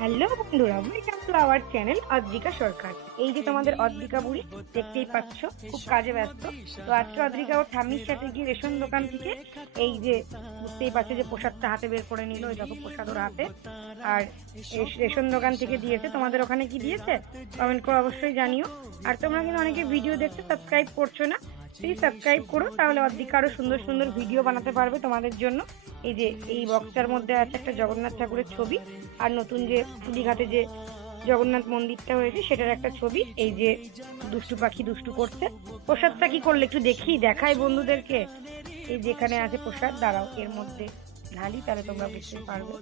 Hello বন্ধুরা, welcome to our channel Adrika Sarkar. এই যে তোমাদের অদ্রিকা বুড়ি, দেখতেই পাচ্ছ খুব কাজে ব্যস্ত। তো আজকে অদ্রিকা ওর ঠাম্মির সাথে গিয়ে রেশন দোকান থেকে এই যে বুঝতেই পারছে যে প্রসাদটা হাতে বের করে নিল। ওই দেখো প্রসাদ ওর হাতে। আর এই রেশন দোকান থেকে দিয়েছে। তোমাদের ওখানে কি দিয়েছে কমেন্ট করে অবশ্যই জানিও। আর তোমরা কিন্তু অনেকে ভিডিও দেখতে সাবস্ক্রাইব করছো না, প্লিজ সাবস্ক্রাইব করো, তাহলে অদ্রিকা আরো সুন্দর সুন্দর ভিডিও বানাতে পারবে তোমাদের জন্য। এই যে এই বক্সটার মধ্যে আছে একটা জগন্নাথ ঠাকুরের ছবি, আর নতুন যে পুলিঘাটে যে জগন্নাথ মন্দিরটা হয়েছে সেটার একটা ছবি। এই যে দুষ্টু পাখি দুষ্টু করছে। প্রসাদটা কি করলে একটু দেখাই বন্ধুদেরকে। এই যেখানে আছে প্রসাদ, দাঁড়াও এর মধ্যে ঢালি, তাহলে তোমরা বুঝতে পারবে,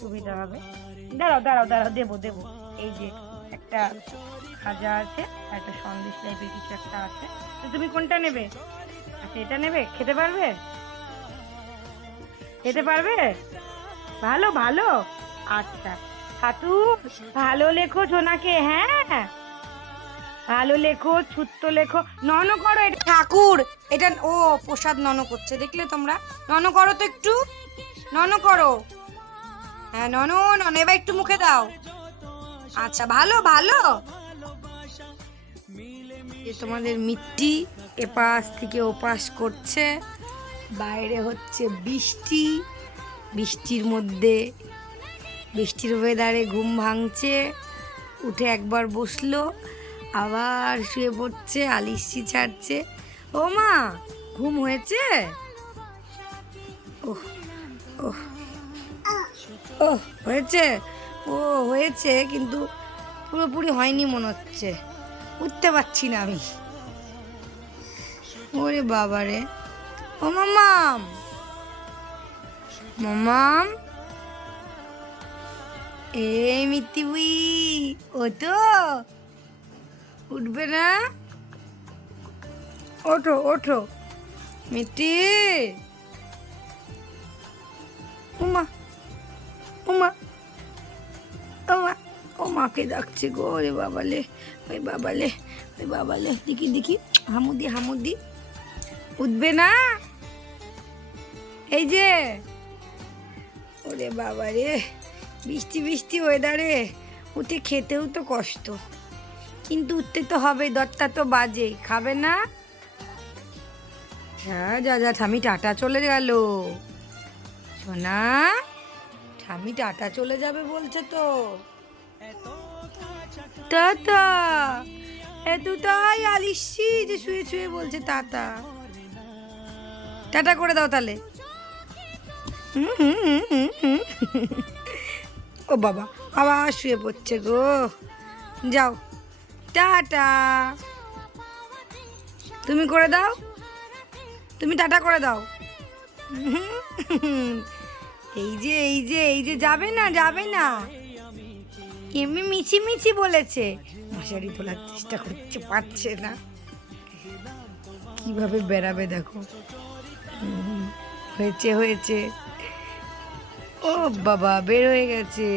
সুবিধা হবে। দাঁড়াও দাঁড়াও দাঁড়াও, দেবো দেবো। এই যে একটা খাজা আছে আর একটা সন্দেশ টাইপের কিছু একটা আছে। তো তুমি কোনটা নেবে? আচ্ছা, এটা নেবে? খেতে পারবে? খেতে পারবে? ভালো ভালো। আচ্ছা, খাতু ভালো লেখো জোনাকে, হ্যাঁ ভালো লেখো, ছুত্ত লেখো, নন করো এটা ঠাকুর। এটা ও প্রসাদ নন করছে, দেখলে তোমরা? নন করো তো একটু, নন করো। হ্যাঁ নন নন, এবার একটু মুখে দাও। আচ্ছা ভালো ভালো। তোমাদের মিট্টি এপাশ থেকে ওপাশ করছে, বাইরে হচ্ছে বৃষ্টি, বৃষ্টির মধ্যে বৃষ্টির ওয়েদারে ঘুম ভাঙছে, উঠে একবার বসলো আবার শুয়ে পড়ছে, আলিশি ছাড়ছে। ও মা, ঘুম হয়েছে? ওহ ওহ ওহ, হয়েছে? ও হয়েছে, কিন্তু পুরোপুরি হয়নি মনে হচ্ছে, উঠতে পারছি না আমি। ওরে বাবারে। ও মামাম, মামাম, এই মিত্তি বুই, ও তো উঠবে না? ওঠো ওঠো মিট্টি। উমা উমা উমা, ও মাকে ডাকছে গো। রে বাবালে, ওই বাবালে, ওই বাবালে, দেখি দেখি, হামুদি হামুদি। উঠবে না? এই যে, ওরে বাবা রে, বৃষ্টি বৃষ্টি ওয়েদারে উঠে খেতেও তো কষ্ট, কিন্তু উঠতে তো হবে, 10টা তো বাজে। খাবে না? হ্যাঁ যা যা, ঠামি টাটা চলে গেল। সোনা, ঠামি টাটা চলে যাবে বলছে তো। টাটা। এতটাই আলিশি যে শুয়ে শুয়ে বলছে টাটা। টাটা করে দাও তাহলে। ও বাবা, আবার শুয়ে পড়ছে গো। যাও, টাটা। তুমি করে দাও, তুমি টাটা করে দাও। এই যে এই যে এই যে, যাবে না যাবে না, এমনি মিছি মিছি বলেছে। মশারি তোলার চেষ্টা করছে, পারছে না, কিভাবে বেড়াবে দেখো। হয়েছে হয়েছে। ও বাবা, বের হয়ে গেছে।